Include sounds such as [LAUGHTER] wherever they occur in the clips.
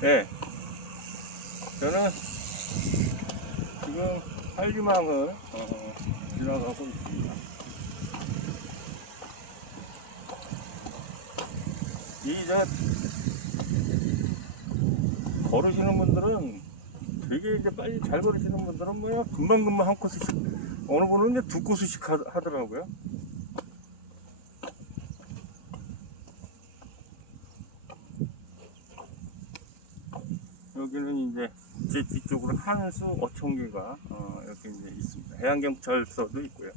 네. 저는 지금 한리망을 어, 지나가고 있습니다. 이저 걸으시는 분들은 되게 이제 빨리 잘 걸으시는 분들은 뭐야 금방금방 한 코스씩 어느 분은 이제 두 코스씩 하, 하더라고요. 여기는 이제 제 뒤쪽으로 한수 어촌계가 어, 이렇게 이제 있습니다. 해양경찰서도 있고요.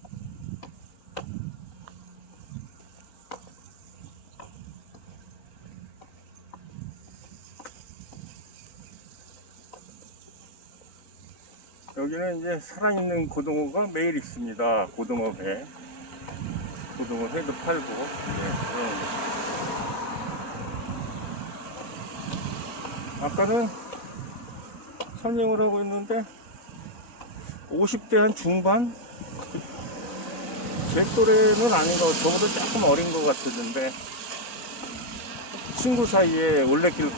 여기는 이제 살아있는 고등어가 매일 있습니다. 고등어 회. 고등어 회도 팔고. 네, 그런 아까는 선행을 하고 있는데 50대 한 중반? 제 또래는 아닌 것, 저보다 조금 어린 것 같았는데 친구 사이에 올레길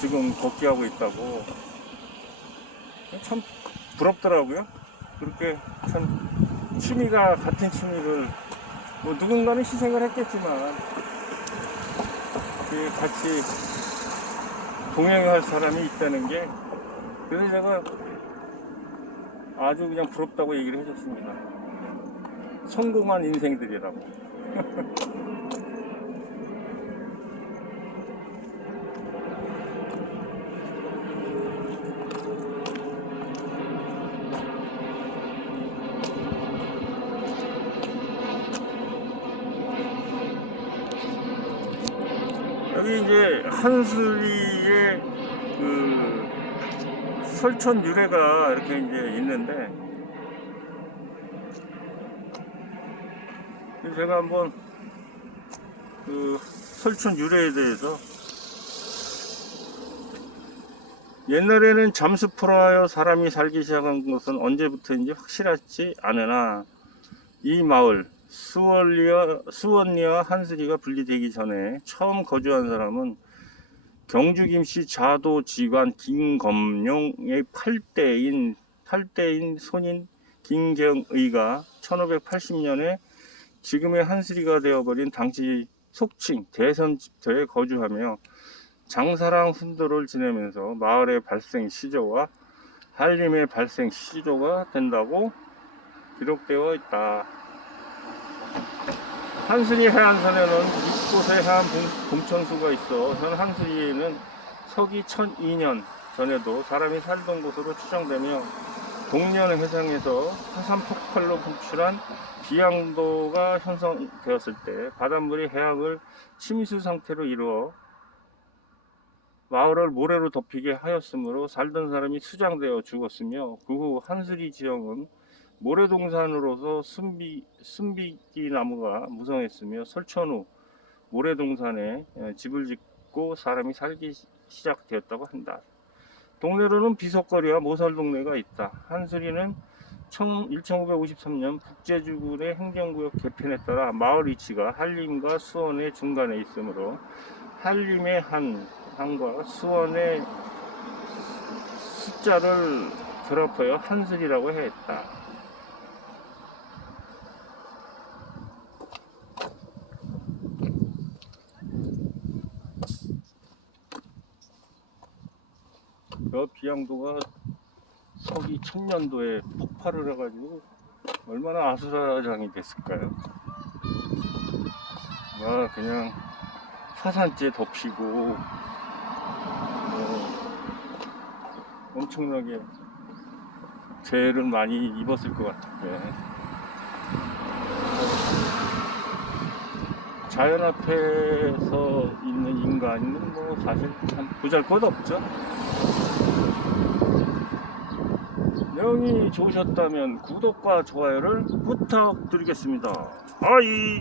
지금 걷기 하고 있다고 참 부럽더라고요. 그렇게 참 취미가 같은 취미를 뭐 누군가는 희생을 했겠지만 그 같이 동행할 사람이 있다는 게 그래서 제가 아주 그냥 부럽다고 얘기를 해줬습니다. 성공한 인생들이라고. [LAUGHS] 여기 이제 한슬리의 그 설천 유래가 이렇게 이제 있는데 제가 한번 그 설천 유래에 대해서 옛날에는 잠수포로 하여 사람이 살기 시작한 것은 언제부터인지 확실하지 않으나 이 마을 수원리와, 한슬이가 분리되기 전에 처음 거주한 사람은 경주 김씨 자도 지관 김검룡의 8대인 8대인 손인 김경의가 1580년에 지금의 한슬이가 되어버린 당시 속칭 대선 집터에 거주하며 장사랑 훈도를 지내면서 마을의 발생 시조와 한림의 발생 시조가 된다고 기록되어 있다. 한순이 해안선에는 이곳에 해안 공- 공천수가 있어 현 한순이에는 서기 1002년 전에도 사람이 살던 곳으로 추정되며 동년 해상에서 화산 폭발로 분출한 비양도가 형성되었을 때 바닷물이 해양을 침수 상태로 이루어 마을을 모래로 덮이게 하였으므로 살던 사람이 수장되어 죽었으며 그 후 한수리 지형은 모래동산으로서 순비, 순비기 나무가 무성했으며 설천 후 모래동산에 에, 집을 짓고 사람이 살기 시- 시작되었다고 한다. 동네로는 비석거리와 모살 동네가 있다. 한수리는 1553년 북제주군의 행정구역 개편에 따라 마을 위치가 한림과 수원의 중간에 있으므로 한림의 한, 한과 수원의 숫자를 결합하여 한슬이라고 했다. 저 비양도가 서기 천년도에 폭발을 해가지고 얼마나 아수라장이 됐을까요? 와 그냥 화산재 덮이고 뭐 엄청나게 재해를 많이 입었을 것 같은데 자연 앞에서 있는 인간은 뭐 사실 참 보잘 것 없죠. 내용이 좋으셨다면 구독과 좋아요를 부탁드리겠습니다. 아이.